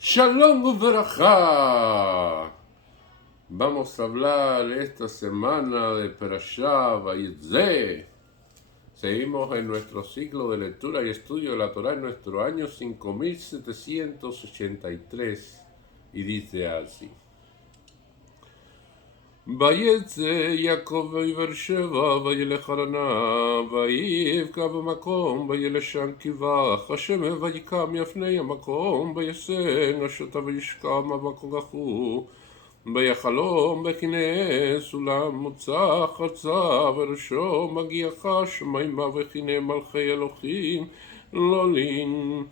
Shalom Uberajá. Vamos a hablar esta semana de Perashá Vayetze. Seguimos en nuestro ciclo de lectura y estudio de la Torá en nuestro año 5783 y dice así: ויצא יעקב מבאר שבע וילך הרנה ויבקע במקום וילשם כבח השם ויקם יפני המקום וישם נשותה וישכב במקום ההוא ויחלום וכנה סולם מוצא חרצה וראשו מגיח השמיימה וכנה מלכי אלוהים לולין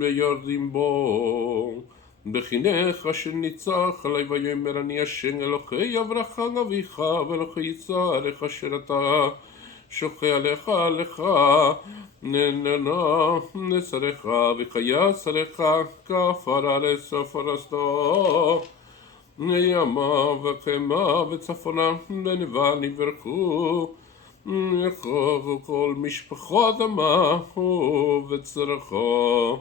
ויורדים בו בחינך אשר ניצח עלי ויאמר אני השם אלוהי אברהם אביך ואלוהי יצחק אשר אתה שוכח לך נצרך וחיה צריך כפרה לספר אסתו ימה וחמה וצפונה ונבן יברכו יחובו כל משפחות עמו וצרכו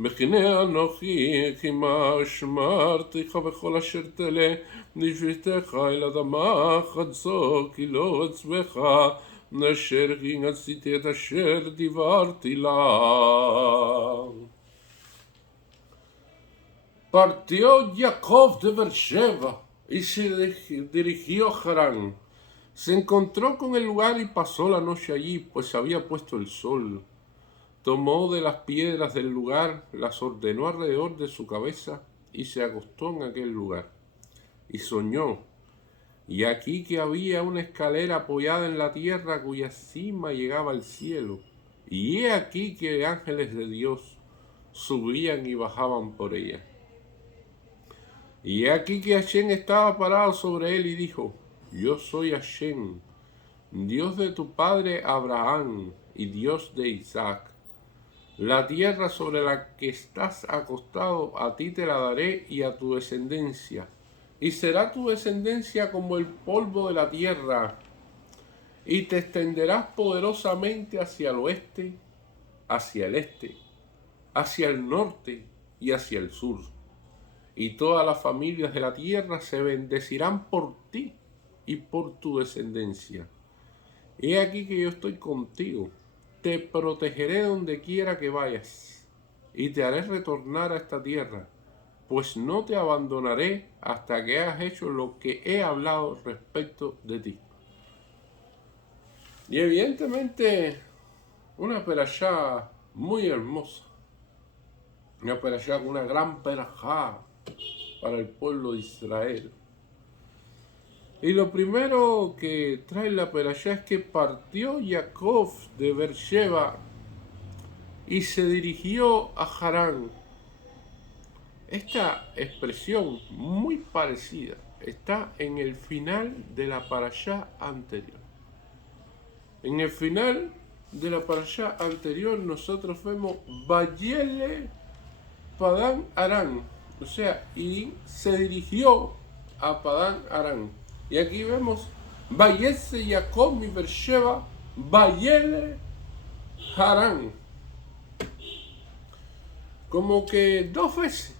בכנה אנוכי כמה שמרתיך וכל אשר תלה נשבתך אל אדמה חדשו כי לא אצבך אשר עשיתי את אשר דיברתי לה. Partió Jacob de Beersheba y se dirigió a Harán. Se encontró con el lugar y pasó la noche allí, pues se había puesto el sol. Tomó de las piedras del lugar, las ordenó alrededor de su cabeza y se acostó en aquel lugar. Y soñó, y aquí que había una escalera apoyada en la tierra cuya cima llegaba al cielo. Y he aquí que ángeles de Dios subían y bajaban por ella. Y he aquí que Hashem estaba parado sobre él y dijo: Yo soy Hashem, Dios de tu padre Abraham y Dios de Isaac. La tierra sobre la que estás acostado a ti te la daré y a tu descendencia, y será tu descendencia como el polvo de la tierra, y te extenderás poderosamente hacia el oeste, hacia el este, hacia el norte y hacia el sur. Y todas las familias de la tierra se bendecirán por ti y por tu descendencia. He aquí que yo estoy contigo, te protegeré donde quiera que vayas, y te haré retornar a esta tierra, pues no te abandonaré hasta que hayas hecho lo que he hablado respecto de ti. Y evidentemente, una perashá muy hermosa, una perashá con una gran perashá para el pueblo de Israel. Y lo primero que trae la perashá es que partió Jacob de Beersheba y se dirigió a Harán. Esta expresión muy parecida está en el final de la perashá anterior. En el final de la perashá anterior nosotros vemos Vayele Padán Arán, o sea, y se dirigió a Padán Arán. Y aquí vemos Vayese Jacob mi Beersheba Vayele Harán. Como que dos veces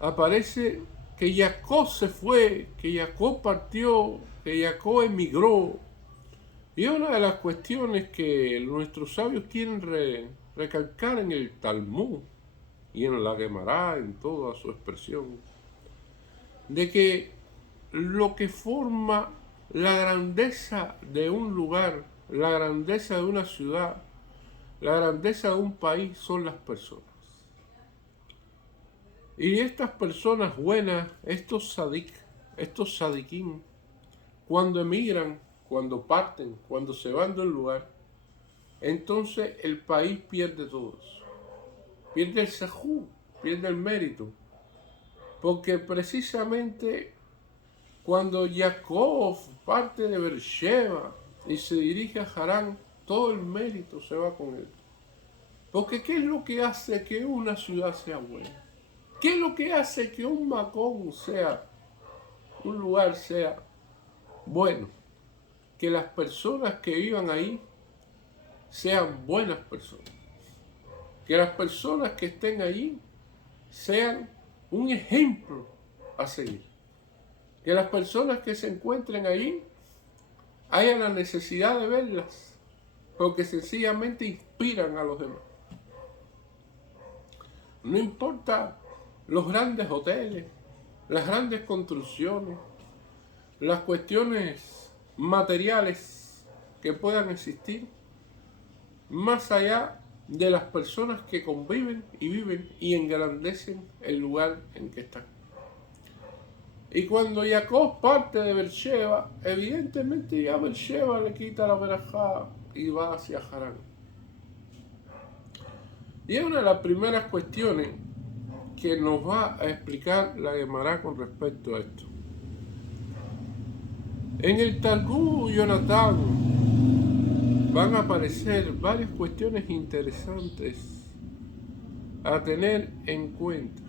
aparece que Jacob se fue, que Jacob partió, que Jacob emigró. Y una de las cuestiones que nuestros sabios quieren recalcar en el Talmud y en la Gemara, en toda su expresión, de que lo que forma la grandeza de un lugar, la grandeza de una ciudad, la grandeza de un país son las personas. Y estas personas buenas, estos sadikim, cuando emigran, cuando parten, cuando se van de un lugar, entonces el país pierde todo eso. Pierde el sejú, pierde el mérito. Porque precisamente cuando Jacob parte de Beersheba y se dirige a Harán, todo el mérito se va con él. Porque ¿qué es lo que hace que una ciudad sea buena? ¿Qué es lo que hace que un macón sea, un lugar sea bueno? Que las personas que vivan ahí sean buenas personas. Que las personas que estén allí sean un ejemplo a seguir. Que las personas que se encuentren allí hayan la necesidad de verlas, porque sencillamente inspiran a los demás. No importa los grandes hoteles, las grandes construcciones, las cuestiones materiales que puedan existir, más allá de las personas que conviven y viven y engrandecen el lugar en que están. Y cuando Jacob parte de Beersheba, evidentemente ya Beersheba le quita la verajá y va hacia Harán. Y es una de las primeras cuestiones que nos va a explicar la Gemara con respecto a esto. En el Talmud Jonatán van a aparecer varias cuestiones interesantes a tener en cuenta.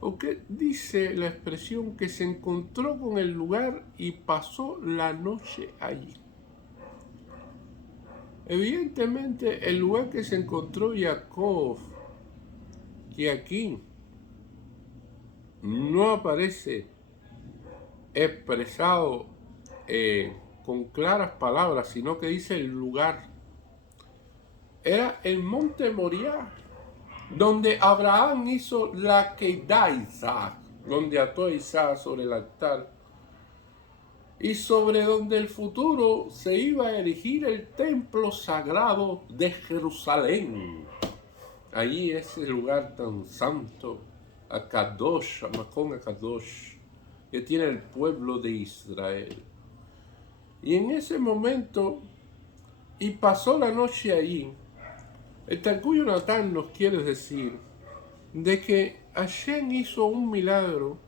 Porque dice la expresión que se encontró con el lugar y pasó la noche allí. Evidentemente el lugar que se encontró Jacob, que aquí no aparece expresado con claras palabras, sino que dice el lugar, era el monte Moriah, donde Abraham hizo la queidá Isaac, donde ató a Isaac sobre el altar, y sobre donde el futuro se iba a erigir el templo sagrado de Jerusalén. Allí ese lugar tan santo, Akadosh, Makon Akadosh, que tiene el pueblo de Israel. Y en ese momento, y pasó la noche allí, el Talmud Jonatán nos quiere decir de que Hashem hizo un milagro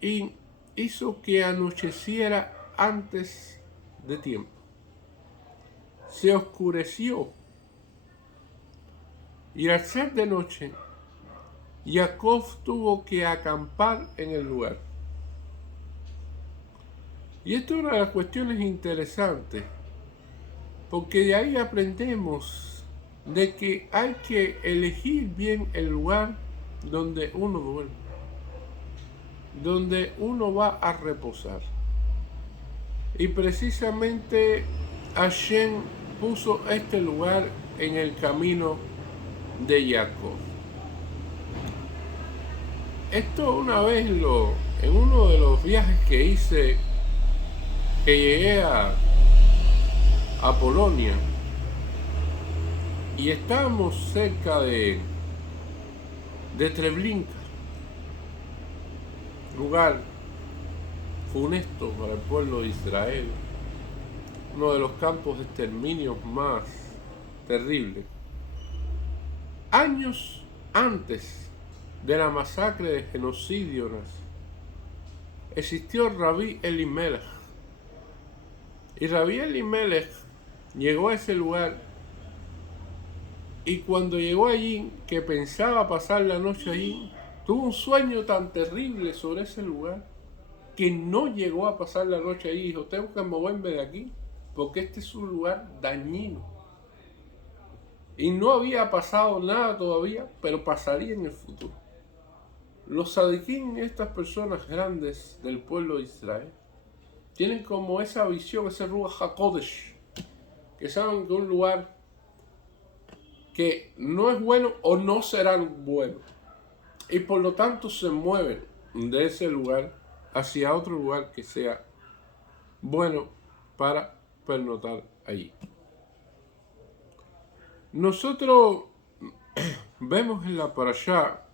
y hizo que anocheciera antes de tiempo. Se oscureció y al ser de noche, Jacob tuvo que acampar en el lugar. Y esto es una de las cuestiones interesantes, porque de ahí aprendemos de que hay que elegir bien el lugar donde uno duerme, donde uno va a reposar. Y precisamente Hashem puso este lugar en el camino de Jacob. Esto una vez en uno de los viajes que hice, que llegué a Polonia, y estábamos cerca de Treblinka, lugar funesto para el pueblo de Israel, uno de los campos de exterminio más terribles. Años antes de la masacre de genocidio nazi, existió Rabbi Elimelech, y Rabbi Elimelech llegó a ese lugar. Y cuando llegó allí, que pensaba pasar la noche allí, tuvo un sueño tan terrible sobre ese lugar que no llegó a pasar la noche allí. Dijo, tengo que moverme de aquí porque este es un lugar dañino. Y no había pasado nada todavía, pero pasaría en el futuro. Los sadiquín, estas personas grandes del pueblo de Israel, tienen como esa visión, ese Ruach HaKodesh, que saben que un lugar que no es bueno o no será bueno, y por lo tanto se mueven de ese lugar hacia otro lugar que sea bueno para pernotar allí. Nosotros vemos en la parashá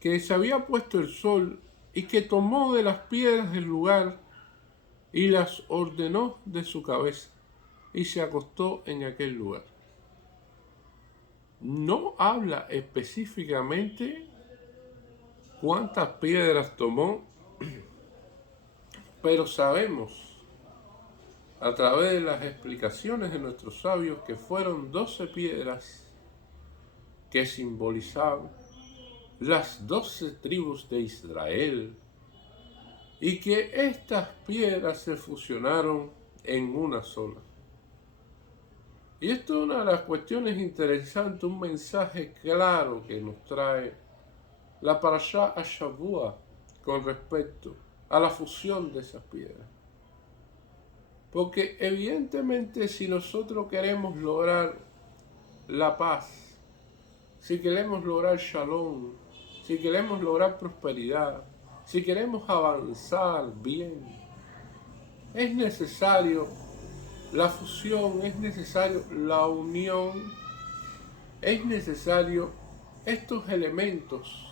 que se había puesto el sol y que tomó de las piedras del lugar y las ordenó de su cabeza y se acostó en aquel lugar. No habla específicamente cuántas piedras tomó, pero sabemos a través de las explicaciones de nuestros sabios que fueron 12 piedras que simbolizaban las 12 tribus de Israel y que estas piedras se fusionaron en una sola. Y esto es una de las cuestiones interesantes, un mensaje claro que nos trae la Parashá Ashavua con respecto a la fusión de esas piedras. Porque evidentemente si nosotros queremos lograr la paz, si queremos lograr shalom, si queremos lograr prosperidad, si queremos avanzar bien, es necesario la fusión, es necesario la unión, es necesario estos elementos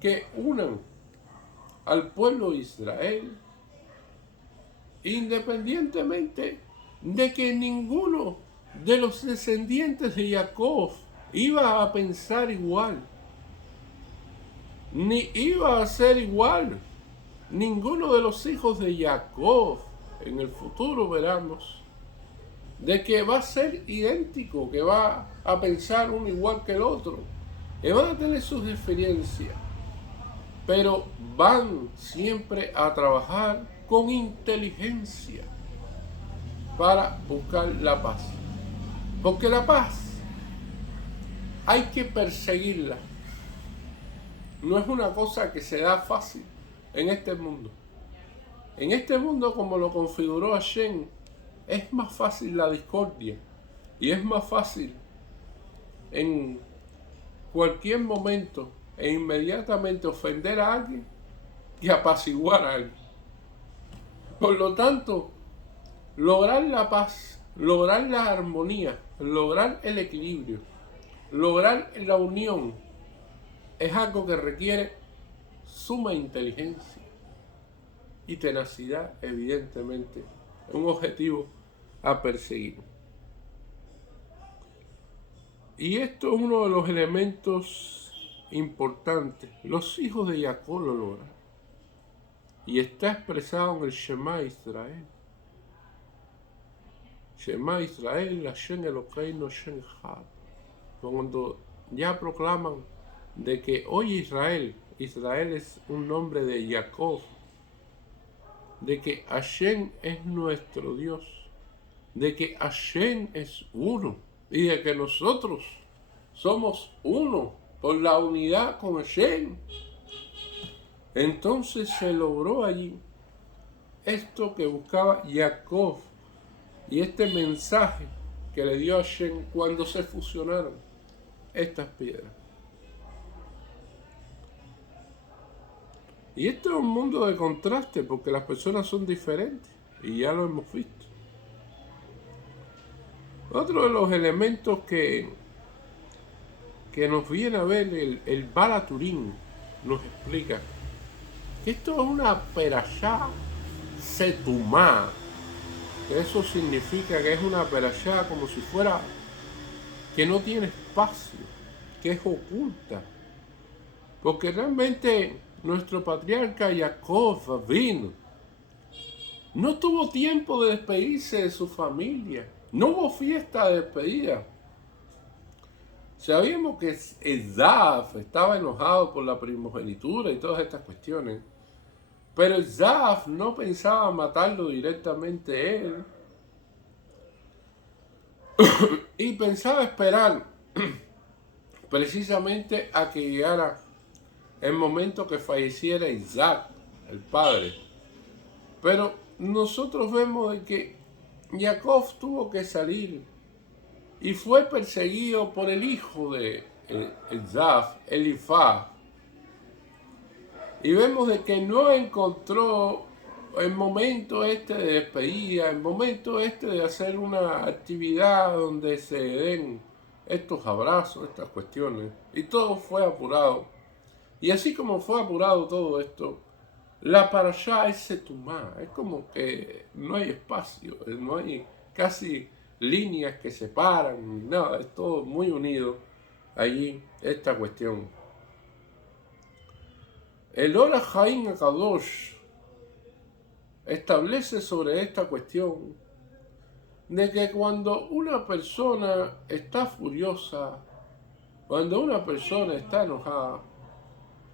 que unan al pueblo de Israel, independientemente de que ninguno de los descendientes de Jacob iba a pensar igual, ni iba a ser igual. Ninguno de los hijos de Jacob, en el futuro veremos, de que va a ser idéntico, que va a pensar uno igual que el otro, que van a tener sus diferencias, pero van siempre a trabajar con inteligencia para buscar la paz. Porque la paz hay que perseguirla. No es una cosa que se da fácil en este mundo. En este mundo, como lo configuró Hashem, es más fácil la discordia y es más fácil en cualquier momento e inmediatamente ofender a alguien y apaciguar a alguien. Por lo tanto, lograr la paz, lograr la armonía, lograr el equilibrio, lograr la unión es algo que requiere suma inteligencia y tenacidad, evidentemente, un objetivo a perseguir. Y esto es uno de los elementos importantes. Los hijos de Jacob lo logran. Y está expresado en el Shema Israel. Shema Israel, Hashem Elokeinu, Hashem Echad. Cuando ya proclaman de que hoy Israel es un nombre de Jacob, de que Hashem es nuestro Dios, de que Hashem es uno y de que nosotros somos uno por la unidad con Hashem. Entonces se logró allí esto que buscaba Jacob y este mensaje que le dio Hashem cuando se fusionaron estas piedras. Y esto es un mundo de contraste porque las personas son diferentes y ya lo hemos visto. Otro de los elementos que nos viene a ver el Balaturín nos explica que esto es una perashá setumá, que eso significa que es una perashá como si fuera que no tiene espacio, que es oculta, porque realmente nuestro patriarca Jacob vino, no tuvo tiempo de despedirse de su familia, no hubo fiesta de despedida. Sabíamos que Esaú estaba enojado por la primogenitura y todas estas cuestiones, pero Esaú no pensaba matarlo directamente él y pensaba esperar precisamente a que llegara el momento que falleciera Isaac, el padre. Pero nosotros vemos de que Jacob tuvo que salir y fue perseguido por el hijo de Esaú, Elifaz. Y vemos de que no encontró el momento este de despedida, el momento este de hacer una actividad donde se den estos abrazos, estas cuestiones. Y todo fue apurado. Y así como fue apurado todo esto, la parashá es setumá. Es como que no hay espacio, no hay casi líneas que separan, ni nada. Es todo muy unido allí, esta cuestión. El Or HaChaim HaKadosh establece sobre esta cuestión de que cuando una persona está furiosa, cuando una persona está enojada,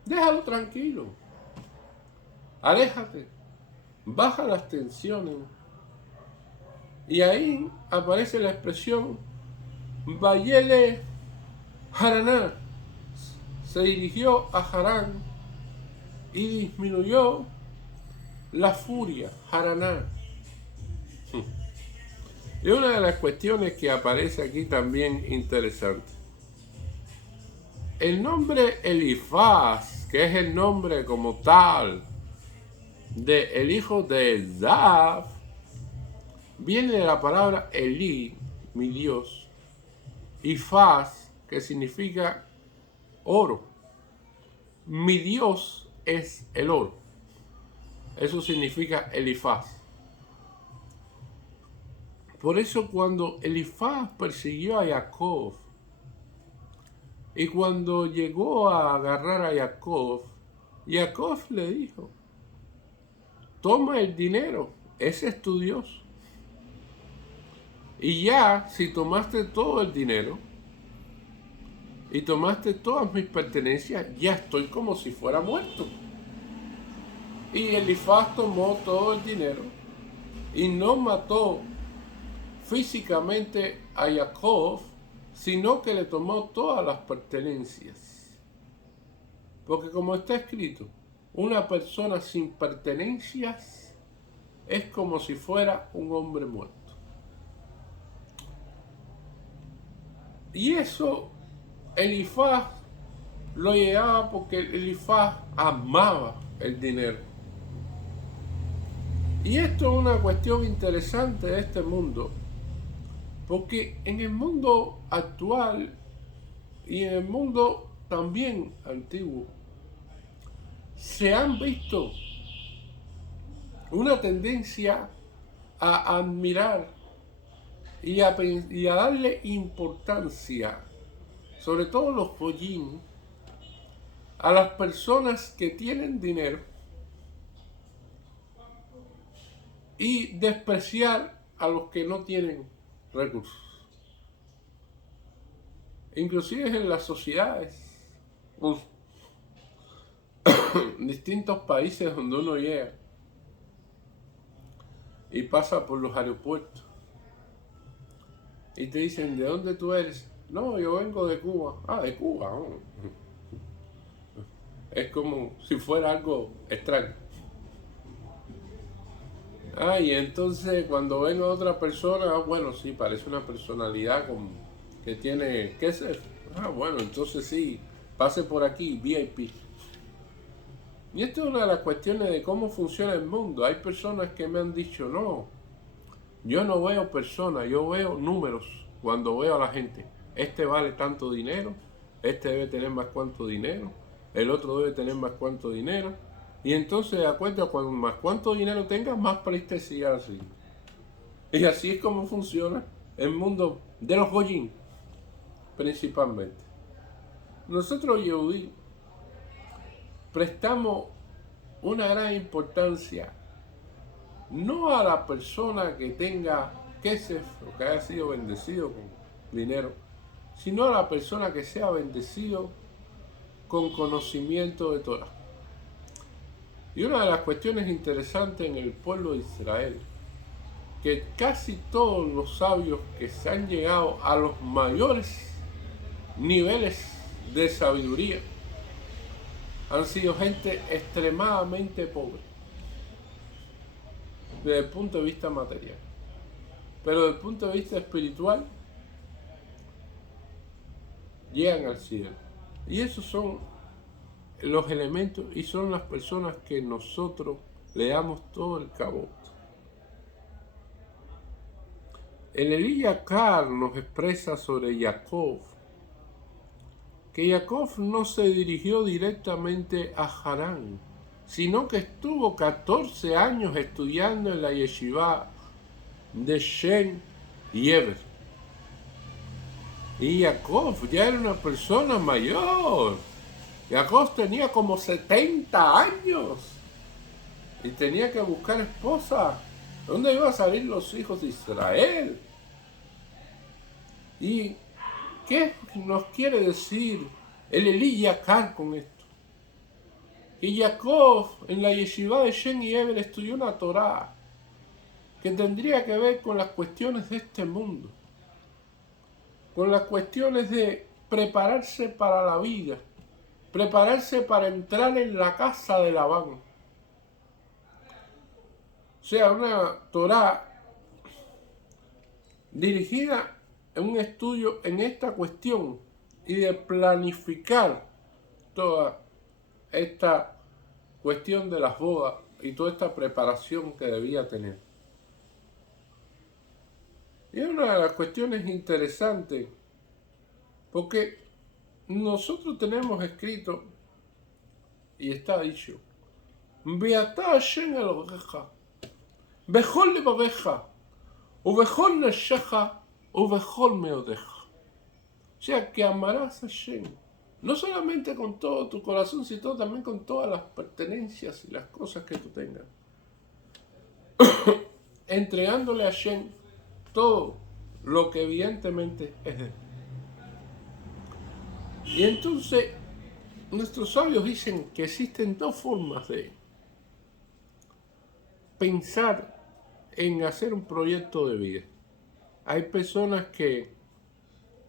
déjalo tranquilo, aléjate, baja las tensiones Y ahí aparece la expresión Vayele Haraná. Se dirigió a Harán y disminuyó la furia, Haraná. Y una de las cuestiones que aparece aquí también interesante. El nombre Elifaz, que es el nombre como tal de el hijo de Eldad, viene de la palabra Elí, mi Dios, y Faz, que significa oro. Mi Dios es el oro. Eso significa Elifaz. Por eso cuando Elifaz persiguió a Jacob y cuando llegó a agarrar a Jacob, Jacob le dijo, toma el dinero, ese es tu Dios. Y ya, si tomaste todo el dinero y tomaste todas mis pertenencias, ya estoy como si fuera muerto. Y Elifaz tomó todo el dinero y no mató físicamente a Jacob, sino que le tomó todas las pertenencias. Porque como está escrito, una persona sin pertenencias es como si fuera un hombre muerto. Y eso Elifaz lo llevaba porque Elifaz amaba el dinero. Y esto es una cuestión interesante de este mundo, porque en el mundo actual y en el mundo también antiguo se han visto una tendencia a admirar y a darle importancia, sobre todo los joyín, a las personas que tienen dinero y despreciar a los que no tienen recursos. Inclusive en las sociedades, distintos países donde uno llega y pasa por los aeropuertos y te dicen, ¿de dónde tú eres? No, yo vengo de Cuba. Ah, de Cuba. Oh. Es como si fuera algo extraño. Ah, y entonces cuando ven a otra persona, bueno, sí, parece una personalidad que tiene, ¿qué es eso? Ah, bueno, entonces sí, pase por aquí, VIP. Y esto es una de las cuestiones de cómo funciona el mundo. Hay personas que me han dicho, no, yo no veo personas, yo veo números cuando veo a la gente. Este vale tanto dinero, este debe tener más cuánto dinero, el otro debe tener más cuánto dinero. Y entonces, de acuerdo a más cuánto dinero tengas, más pleitesía así. Y así es como funciona el mundo de los goyín, principalmente. Nosotros, Yehudí, prestamos una gran importancia no a la persona que tenga kesef o que haya sido bendecido con dinero, sino a la persona que sea bendecido con conocimiento de Torah. Y una de las cuestiones interesantes en el pueblo de Israel, que casi todos los sabios que se han llegado a los mayores niveles de sabiduría han sido gente extremadamente pobre desde el punto de vista material, pero desde el punto de vista espiritual llegan al cielo. Y esos son los elementos y son las personas que nosotros le damos todo el cabote. El Eliyakar nos expresa sobre Jacob que Jacob no se dirigió directamente a Harán, sino que estuvo 14 años estudiando en la yeshiva de Shem y Eber. Y Jacob ya era una persona mayor. Jacob tenía como 70 años y tenía que buscar esposa. ¿Dónde iban a salir los hijos de Israel? ¿Y qué nos quiere decir el Eliyakar con esto? Y Jacob en la yeshiva de Shem y Eber estudió una Torah que tendría que ver con las cuestiones de este mundo, con las cuestiones de prepararse para la vida, prepararse para entrar en la casa de Labán. O sea, una Torá dirigida en un estudio en esta cuestión y de planificar toda esta cuestión de las bodas y toda esta preparación que debía tener. Y es una de las cuestiones interesantes, porque nosotros tenemos escrito, y está dicho, Beatá Hashem Elohecha, Bechol levaveja, Ubechol nefshecha, Ubechol meodeja. O sea, que amarás a Hashem, no solamente con todo tu corazón, sino también con todas las pertenencias y las cosas que tú tengas. Entregándole a Hashem todo lo que evidentemente es de él. Y entonces, nuestros sabios dicen que existen dos formas de pensar en hacer un proyecto de vida. Hay personas que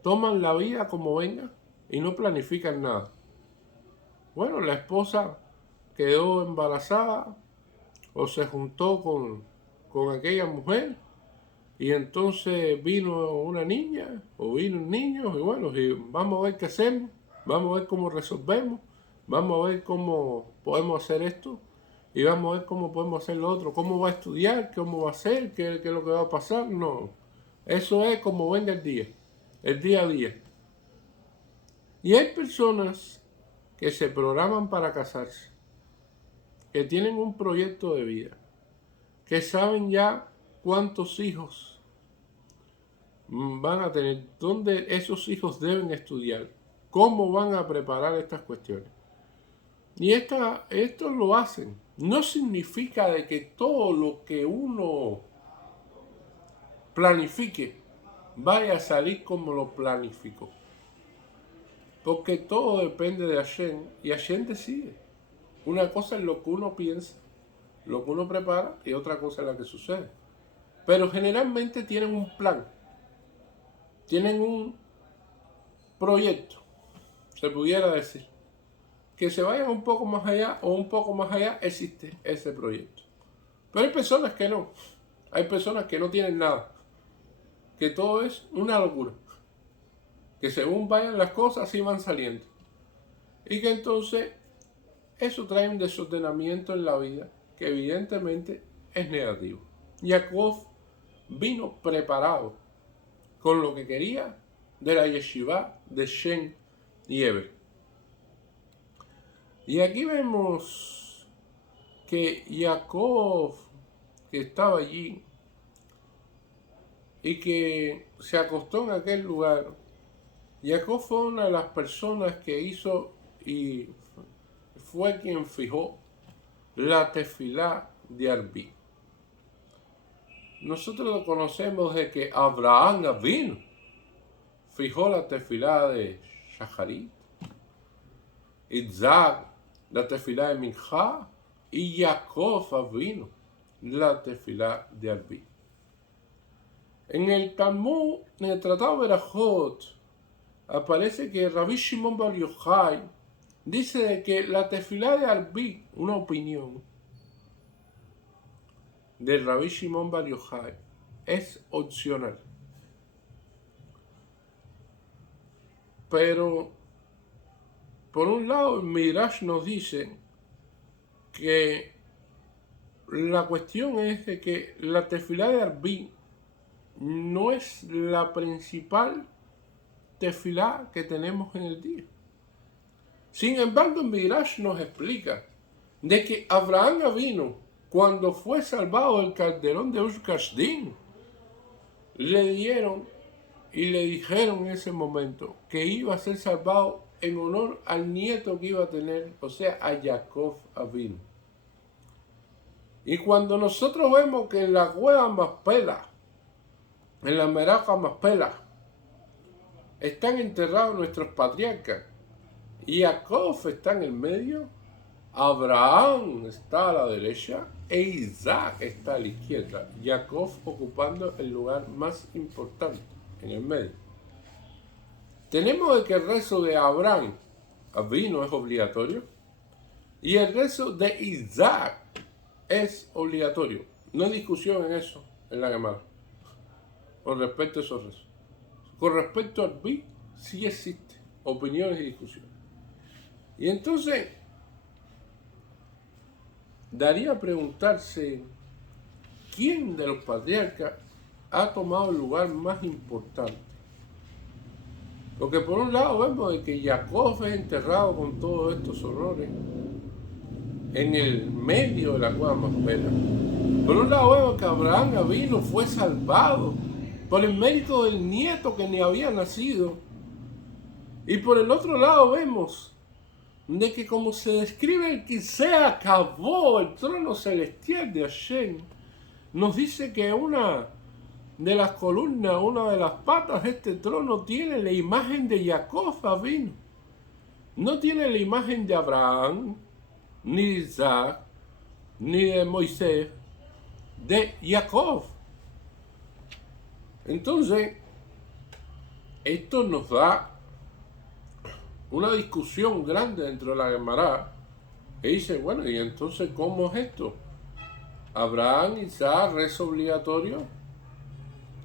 toman la vida como venga y no planifican nada. Bueno, la esposa quedó embarazada o se juntó con aquella mujer y entonces vino una niña o vino un niño y bueno, y vamos a ver qué hacemos, vamos a ver cómo resolvemos, vamos a ver cómo podemos hacer esto y vamos a ver cómo podemos hacer lo otro, cómo va a estudiar, cómo va a hacer, qué es lo que va a pasar. No, eso es como venga el día a día. Y hay personas que se programan para casarse, que tienen un proyecto de vida, que saben ya cuántos hijos van a tener, dónde esos hijos deben estudiar, cómo van a preparar estas cuestiones. Y esto lo hacen. No significa de que todo lo que uno planifique vaya a salir como lo planificó. Porque todo depende de Hashem y Hashem decide. Una cosa es lo que uno piensa, lo que uno prepara y otra cosa es la que sucede. Pero generalmente tienen un plan, tienen un proyecto, se pudiera decir. Que se vayan un poco más allá o un poco más allá, existe ese proyecto. Pero hay personas que no. Hay personas que no tienen nada. Que todo es una locura. Que según vayan las cosas, así van saliendo. Y que entonces eso trae un desordenamiento en la vida que evidentemente es negativo. Jacob vino preparado con lo que quería de la yeshiva de Shem y Eber. Y aquí vemos que Jacob, que estaba allí y que se acostó en aquel lugar, Jacob fue una de las personas que hizo y fue quien fijó la tefilá de Arbí. Nosotros lo conocemos de que Abraham Avinu fijó la tefilá de Shacharit, Isaac la tefilá de Minjá y Jacob Avinu la tefilá de Arbí. En el Talmud, en el Tratado de Berajot, aparece que Rabbi Shimon Bar Yochai dice de que la tefilá de Arbí, una opinión de Rabbi Shimon Bar Yochai, es opcional. Pero, por un lado, el Midrash nos dice que la cuestión es de que la tefilá de Arbí no es la principal tefilá que tenemos en el día. Sin embargo, el Midrash nos explica de que Abraham Avinu, cuando fue salvado del calderón de Ushkashdin, le dieron y le dijeron en ese momento que iba a ser salvado en honor al nieto que iba a tener, o sea, a Jacob Avinu. Y cuando nosotros vemos que en la cueva Maspela, en la Meraja Maspela, están enterrados nuestros patriarcas y Jacob está en el medio, Abraham está a la derecha e Isaac está a la izquierda. Jacob ocupando el lugar más importante, en el medio. Tenemos que el rezo de Abraham Avino es obligatorio y el rezo de Isaac es obligatorio. No hay discusión en eso en la Gemara con respecto a esos rezos. Con respecto al Bi, sí existe opiniones y discusiones. Y entonces daría a preguntarse quién de los patriarcas ha tomado el lugar más importante. Porque por un lado vemos de que Jacob es enterrado con todos estos horrores en el medio de la cueva Macpela. Por un lado vemos que Abraham Avino fue salvado por el mérito del nieto que ni había nacido. Y por el otro lado vemos de que como se describe que se acabó el trono celestial de Hashem, nos dice que una de las columnas, una de las patas de este trono tiene la imagen de Jacob Avino. No tiene la imagen de Abraham, ni de Isaac, ni de Moisés, de Jacob. Entonces, esto nos da una discusión grande dentro de la Gemara. Y dice, bueno, ¿y entonces cómo es esto? Abraham, Isaac, rezo obligatorio.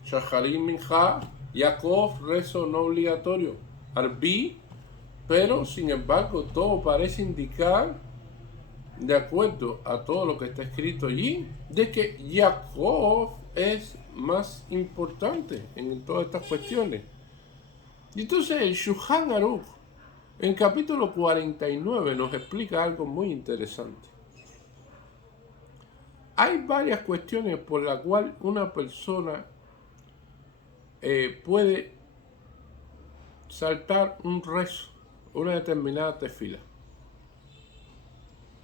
Shacharim Minja, Jacob, rezo no obligatorio. Arbi, pero sin embargo todo parece indicar, de acuerdo a todo lo que está escrito allí, de que Jacob es más importante en todas estas cuestiones. Y entonces el Shulchan Aruch, en el capítulo 49, nos explica algo muy interesante. Hay varias cuestiones por las cuales una persona puede saltar un rezo, una determinada tefila.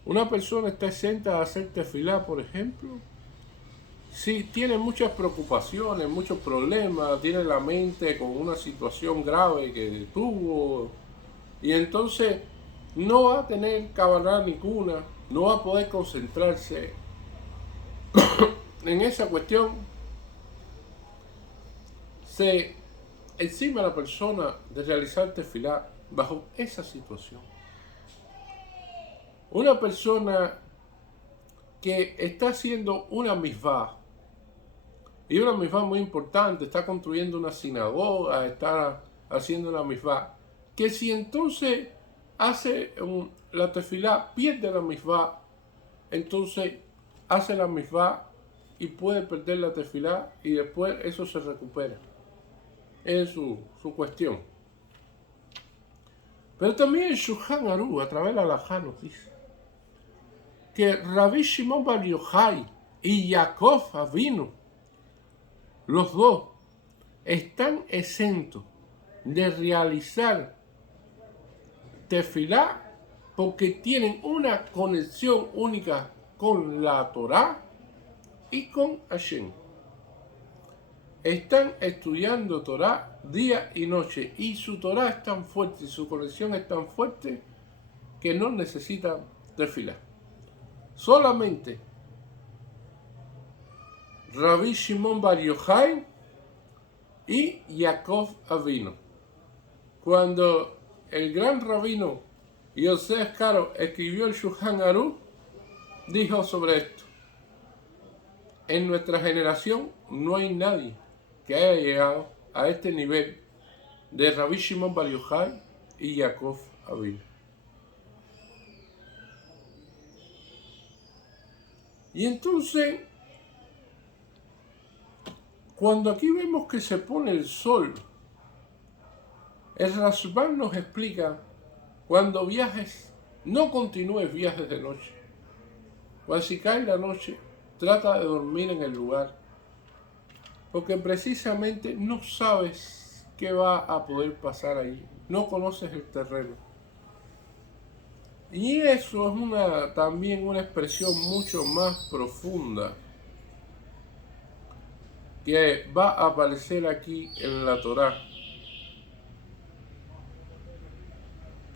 Una persona está exenta de hacer tefilá, por ejemplo, si tiene muchas preocupaciones, muchos problemas, tiene la mente con una situación grave que tuvo, y entonces no va a tener cabaná ninguna, no va a poder concentrarse en esa cuestión. Se encima a la persona de realizar tefilá bajo esa situación. Una persona que está haciendo una misvá, y una misvá muy importante, está construyendo una sinagoga, está haciendo una misvá, que si entonces hace la tefilá, pierde la misvá, entonces hace la misvá y puede perder la tefilá y después eso se recupera. Es su cuestión. Pero también el Shulchan Aruch, a través de la halajá, nos dice que Rabbi Shimon Bar Yochai y Jacob Avino, los dos, están exentos de realizar tefilá porque tienen una conexión única con la Torá y con Hashem. Están estudiando Torá día y noche y su Torá es tan fuerte y su conexión es tan fuerte que no necesitan tefilá. Solamente Rabbi Shimon Bar Yochai y Jacob Avino. Cuando el gran rabino Yosef Karo escribió el Shulchan Aruch, dijo sobre esto: en nuestra generación no hay nadie que haya llegado a este nivel de Rabbi Shimon Bar Yochai y Jacob Avino. Y entonces, cuando aquí vemos que se pone el sol, el Rashbam nos explica: cuando viajes, no continúes viajes de noche. Cuando si cae la noche, trata de dormir en el lugar, porque precisamente no sabes qué va a poder pasar ahí, no conoces el terreno. Y eso es también una expresión mucho más profunda que va a aparecer aquí en la Torá.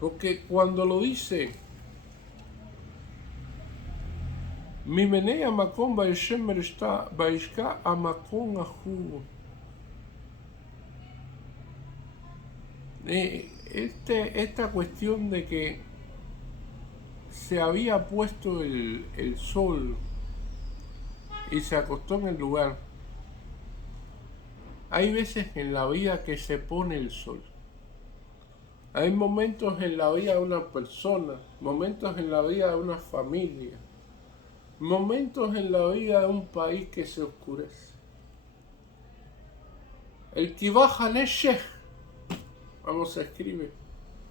Porque cuando lo dice Mimenea Macón Baeshem está Baishka a Macón Ajú. Esta cuestión de que se había puesto el sol y se acostó en el lugar. Hay veces en la vida que se pone el sol. Hay momentos en la vida de una persona, momentos en la vida de una familia, momentos en la vida de un país que se oscurece. El Kibaj Haneshech, vamos, se escribe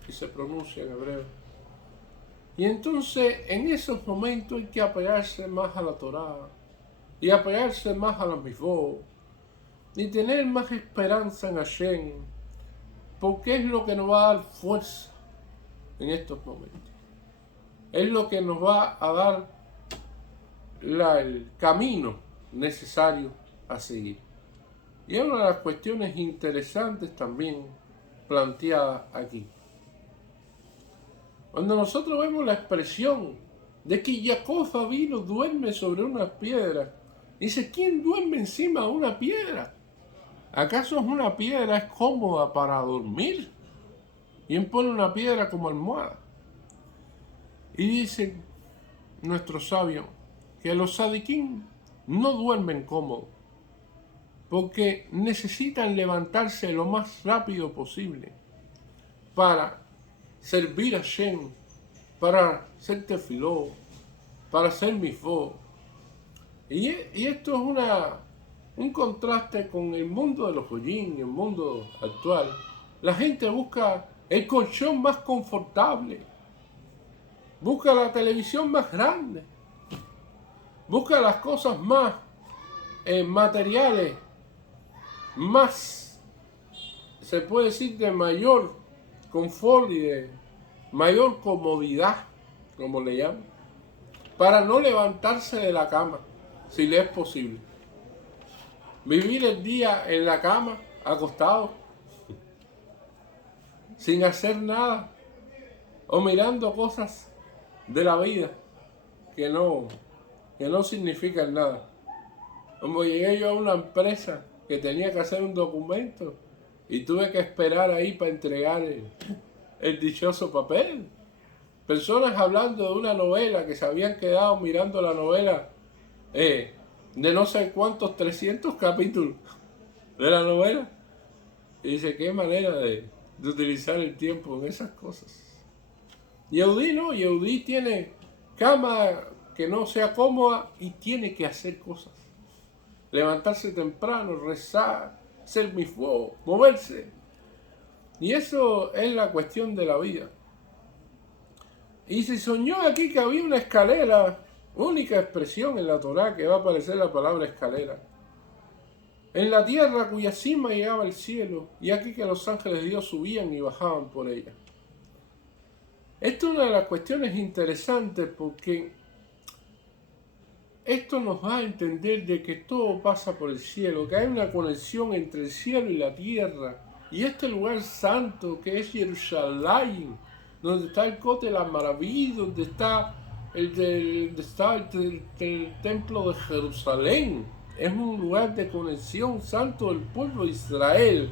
y se pronuncia en hebreo. Y entonces en esos momentos hay que apegarse más a la Torá y apegarse más a la Mizvot y tener más esperanza en Hashem, porque es lo que nos va a dar fuerza en estos momentos. Es lo que nos va a dar el camino necesario a seguir. Y es una de las cuestiones interesantes también planteadas aquí. Cuando nosotros vemos la expresión de que Jacob vino duerme sobre una piedra, dice, ¿quién duerme encima de una piedra? ¿Acaso una piedra es cómoda para dormir? ¿Quién pone una piedra como almohada? Y dice nuestro sabio que los sadiquín no duermen cómodo, porque necesitan levantarse lo más rápido posible para servir a Shem, para hacer tefiló, para hacer mifó. Y esto es un contraste con el mundo de los joyín, el mundo actual. La gente busca el colchón más confortable, busca la televisión más grande, busca las cosas más materiales, más, se puede decir, de mayor confort y de mayor comodidad, como le llaman, para no levantarse de la cama, si le es posible. Vivir el día en la cama, acostado, sin hacer nada, o mirando cosas de la vida que no significan nada. Como llegué yo a una empresa que tenía que hacer un documento y tuve que esperar ahí para entregar el dichoso papel. Personas hablando de una novela que se habían quedado mirando la novela de no sé cuántos 300 capítulos de la novela. Y dice, qué manera de utilizar el tiempo en esas cosas. Yehudí no, Yehudí tiene cama que no sea cómoda y tiene que hacer cosas. Levantarse temprano, rezar, hacer mifó, moverse. Y eso es la cuestión de la vida. Y se soñó aquí que había una escalera, única expresión en la Torá que va a aparecer la palabra escalera. En la tierra cuya cima llegaba el cielo, y aquí que los ángeles de Dios subían y bajaban por ella. Esto es una de las cuestiones interesantes porque esto nos va a entender de que todo pasa por el cielo, que hay una conexión entre el cielo y la tierra, y este lugar santo que es Jerusalén, donde está el Kotel Amaraví, donde está el templo de Jerusalén. Es un lugar de conexión santo del pueblo de Israel.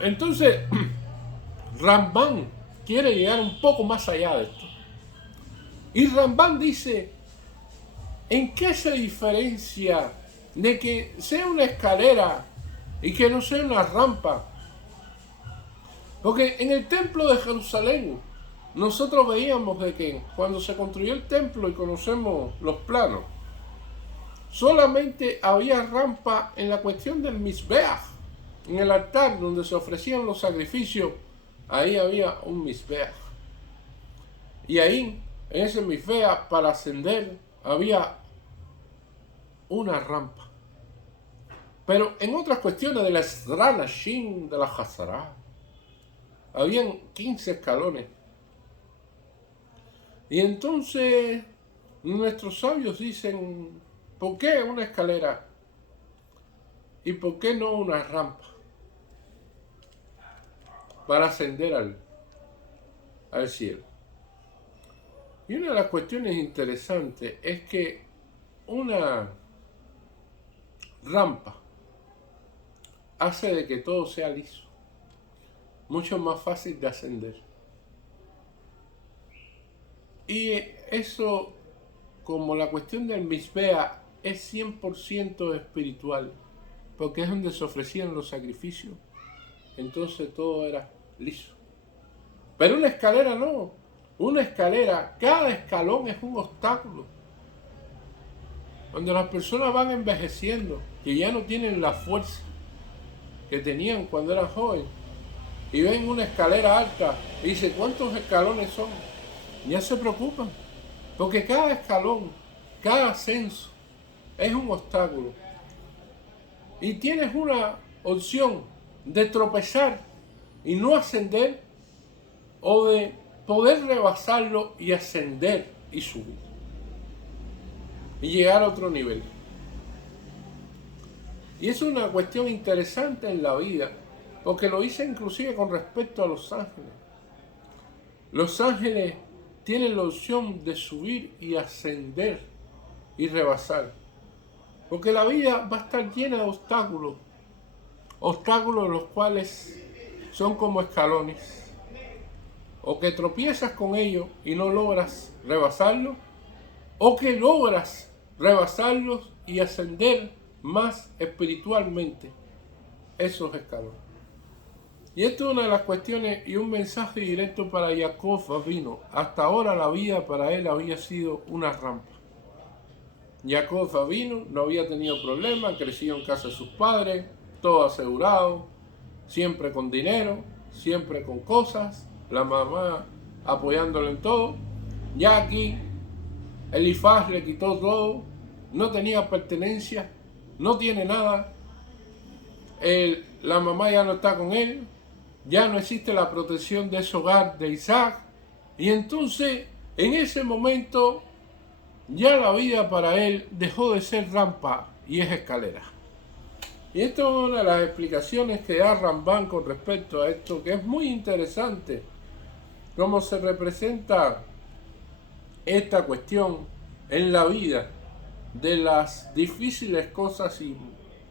Entonces, Rambán quiere llegar un poco más allá de esto. Y Rambán dice, ¿en qué se diferencia de que sea una escalera y que no sea una rampa? Porque en el templo de Jerusalén nosotros veíamos de que cuando se construyó el templo y conocemos los planos, solamente había rampa en la cuestión del Mizbeach, en el altar donde se ofrecían los sacrificios, ahí había un Mizbeach. Y ahí, en ese Mizbeach, para ascender, había una rampa. Pero en otras cuestiones de la Ezra Nashim, de la Hazará, habían 15 escalones. Y entonces nuestros sabios dicen, ¿por qué una escalera? ¿Y por qué no una rampa? Para ascender al cielo. Y una de las cuestiones interesantes es que una rampa hace de que todo sea liso, mucho más fácil de ascender. Y eso, como la cuestión del Mizbeach es 100% espiritual, porque es donde se ofrecían los sacrificios, entonces todo era liso. Pero una escalera no. Una escalera, cada escalón es un obstáculo. Donde las personas van envejeciendo, que ya no tienen la fuerza que tenían cuando eran jóvenes, y ven una escalera alta y dicen, ¿cuántos escalones son? Ya se preocupan, porque cada escalón, cada ascenso es un obstáculo. Y tienes una opción de tropezar y no ascender, o de poder rebasarlo y ascender y subir y llegar a otro nivel. Y es una cuestión interesante en la vida, porque lo hice inclusive con respecto a los ángeles. Los ángeles tienen la opción de subir y ascender y rebasar, porque la vida va a estar llena de obstáculos, obstáculos los cuales son como escalones, o que tropiezas con ellos y no logras rebasarlos, o que logras rebasarlos y ascender más espiritualmente esos escalones. Y esto es una de las cuestiones y un mensaje directo para Jacob Avinu. Hasta ahora la vida para él había sido una rampa. Jacob Avinu no había tenido problemas, creció en casa de sus padres, todo asegurado, siempre con dinero, siempre con cosas, la mamá apoyándolo en todo. Ya aquí Elifaz le quitó todo, no tenía pertenencia, no tiene nada, la mamá ya no está con él, ya no existe la protección de ese hogar de Isaac, y entonces en ese momento ya la vida para él dejó de ser rampa y es escalera. Y esto es una de las explicaciones que da Rambam con respecto a esto, que es muy interesante, cómo se representa esta cuestión en la vida de las difíciles cosas y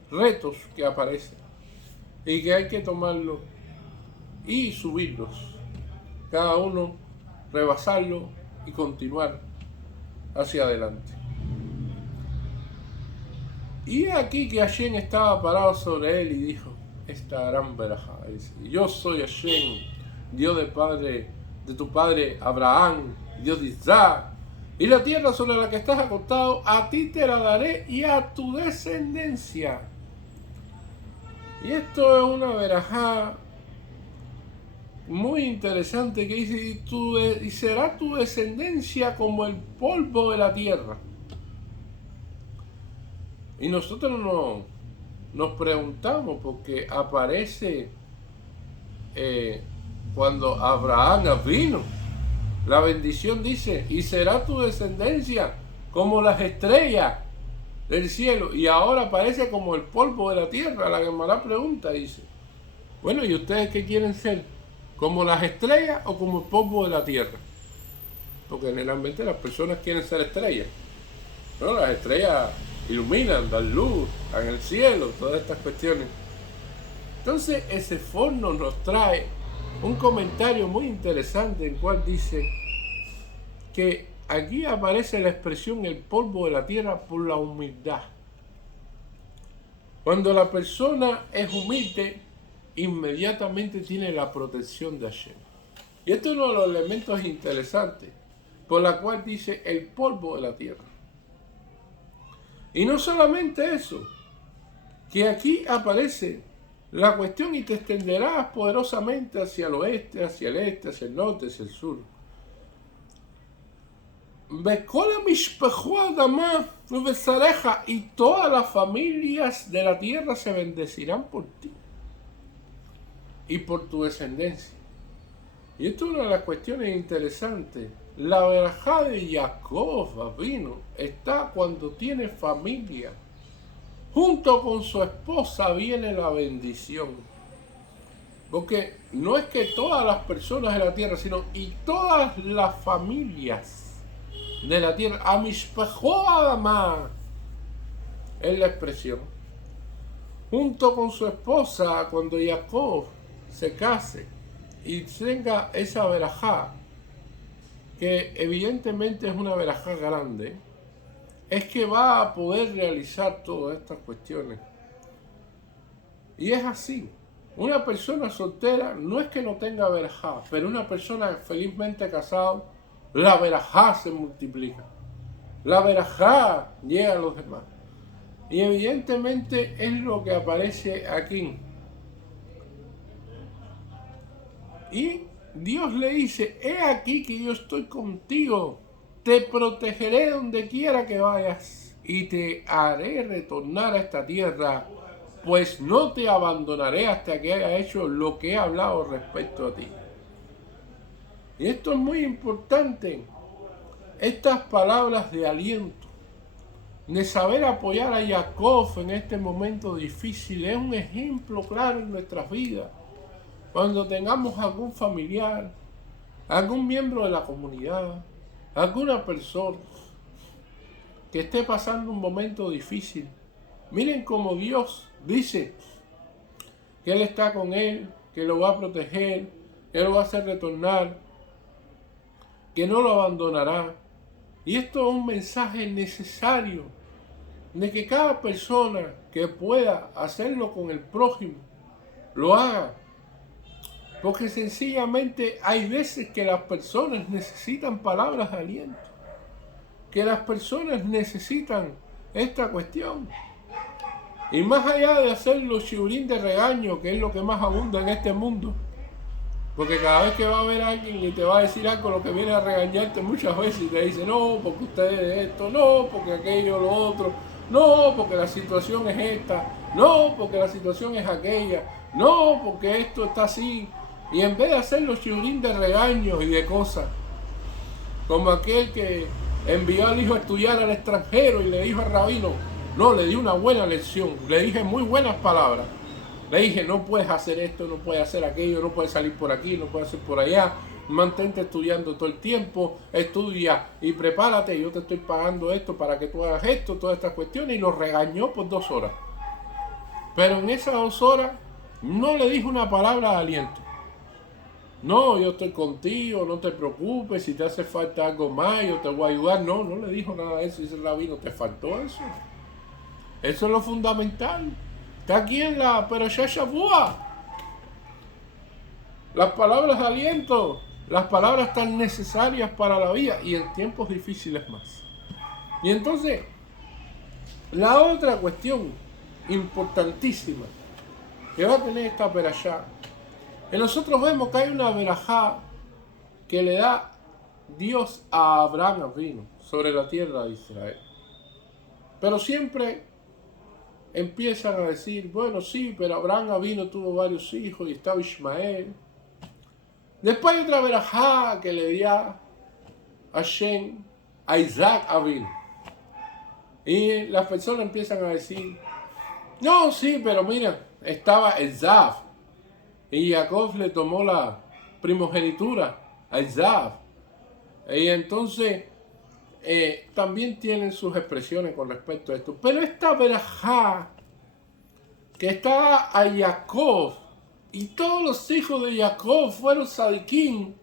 retos que aparecen y que hay que tomarlos y subirlos, cada uno rebasarlo y continuar hacia adelante. Y aquí que Hashem estaba parado sobre él y dijo esta gran verajá: yo soy Hashem, Dios de tu padre Abraham, Dios de Isaac, y la tierra sobre la que estás acostado, a ti te la daré y a tu descendencia. Y esto es una verajá muy interesante que dice, y será tu descendencia como el polvo de la tierra. Y nosotros nos preguntamos, porque aparece cuando Abraham vino, la bendición dice, y será tu descendencia como las estrellas del cielo, y ahora aparece como el polvo de la tierra. La Gemara pregunta, dice, bueno, ¿y ustedes qué quieren ser? ¿Como las estrellas o como el polvo de la tierra? Porque generalmente las personas quieren ser estrellas, ¿no? Las estrellas iluminan, dan luz en el cielo, todas estas cuestiones. Entonces ese forno nos trae un comentario muy interesante, en el cual dice que aquí aparece la expresión el polvo de la tierra por la humildad. Cuando la persona es humilde, inmediatamente tiene la protección de Hashem. Y esto es uno de los elementos interesantes, por la cual dice el polvo de la tierra. Y no solamente eso, que aquí aparece la cuestión, y te extenderás poderosamente hacia el oeste, hacia el este, hacia el norte, hacia el sur. Y todas las familias de la tierra se bendecirán por ti y por tu descendencia. Y esto es una de las cuestiones interesantes. La verajá de Jacob vino está cuando tiene familia. Junto con su esposa viene la bendición. Porque no es que todas las personas de la tierra, sino y todas las familias de la tierra, Amishpejó Adamá, es la expresión, junto con su esposa, cuando Jacob se case y tenga esa verajá, que evidentemente es una verajá grande, es que va a poder realizar todas estas cuestiones. Y es así. Una persona soltera no es que no tenga verajá, pero una persona felizmente casada, la verajá se multiplica. La verajá llega a los demás. Y evidentemente es lo que aparece aquí. Y Dios le dice, he aquí que yo estoy contigo, te protegeré donde quiera que vayas y te haré retornar a esta tierra, pues no te abandonaré hasta que haya hecho lo que he hablado respecto a ti. Y esto es muy importante, estas palabras de aliento, de saber apoyar a Jacob en este momento difícil, es un ejemplo claro en nuestras vidas. Cuando tengamos algún familiar, algún miembro de la comunidad, alguna persona que esté pasando un momento difícil, miren cómo Dios dice que Él está con él, que lo va a proteger, que lo va a hacer retornar, que no lo abandonará. Y esto es un mensaje necesario de que cada persona que pueda hacerlo con el prójimo, lo haga. Porque sencillamente hay veces que las personas necesitan palabras de aliento, que las personas necesitan esta cuestión. Y más allá de hacer los chiburín de regaño, que es lo que más abunda en este mundo, porque cada vez que va a haber alguien y te va a decir algo, lo que viene a regañarte muchas veces y te dice, no, porque ustedes esto, no, porque aquello, lo otro, no, porque la situación es esta, no, porque la situación es aquella, no, porque esto está así. Y en vez de hacer los chiburín de regaños y de cosas, como aquel que envió al hijo a estudiar al extranjero y le dijo al rabino, no, le di una buena lección, le dije muy buenas palabras. Le dije, no puedes hacer esto, no puedes hacer aquello, no puedes salir por aquí, no puedes hacer por allá. Mantente estudiando todo el tiempo, estudia y prepárate, yo te estoy pagando esto para que tú hagas esto, todas estas cuestiones. Y lo regañó por 2 horas. Pero en esas 2 horas no le dijo una palabra de aliento. No, yo estoy contigo, no te preocupes, si te hace falta algo más, yo te voy a ayudar. No, no le dijo nada de eso. Dice el rabino, ¿te faltó eso? Eso es lo fundamental. Está aquí en la Perashá Shavua. Las palabras de aliento, las palabras tan necesarias para la vida y en tiempos difíciles más. Y entonces, la otra cuestión importantísima que va a tener esta Perashá, que nosotros vemos que hay una verajá que le da Dios a Abraham Avinu sobre la tierra de Israel. Pero siempre empiezan a decir, bueno, sí, pero Abraham Avinu tuvo varios hijos y estaba Ismael. Después hay otra verajá que le dio a Hashem a Isaac Avinu. Y las personas empiezan a decir, no, sí, pero mira, estaba Esav. Y Jacob le tomó la primogenitura a Esav. Y entonces también tienen sus expresiones con respecto a esto. Pero esta verajá que está a Jacob y todos los hijos de Jacob fueron sadiquín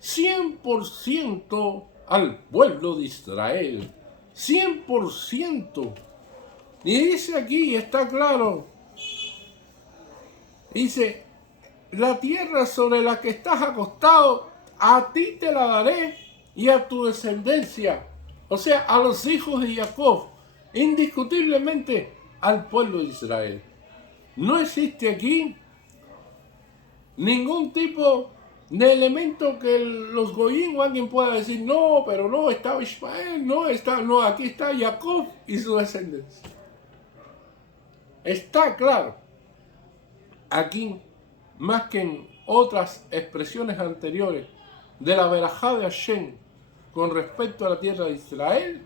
100% al pueblo de Israel. 100%. Y dice aquí, está claro, dice, la tierra sobre la que estás acostado, a ti te la daré y a tu descendencia, o sea, a los hijos de Jacob, indiscutiblemente al pueblo de Israel. No existe aquí ningún tipo de elemento que los goyim o alguien pueda decir, no, pero no, estaba Ismael, no, aquí está Jacob y su descendencia. Está claro, aquí, más que en otras expresiones anteriores de la verajá de Hashem con respecto a la tierra de Israel,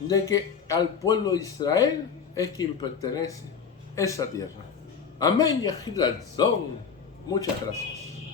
de que al pueblo de Israel es quien pertenece esa tierra. Amén, Yahid al-Zon. Muchas gracias.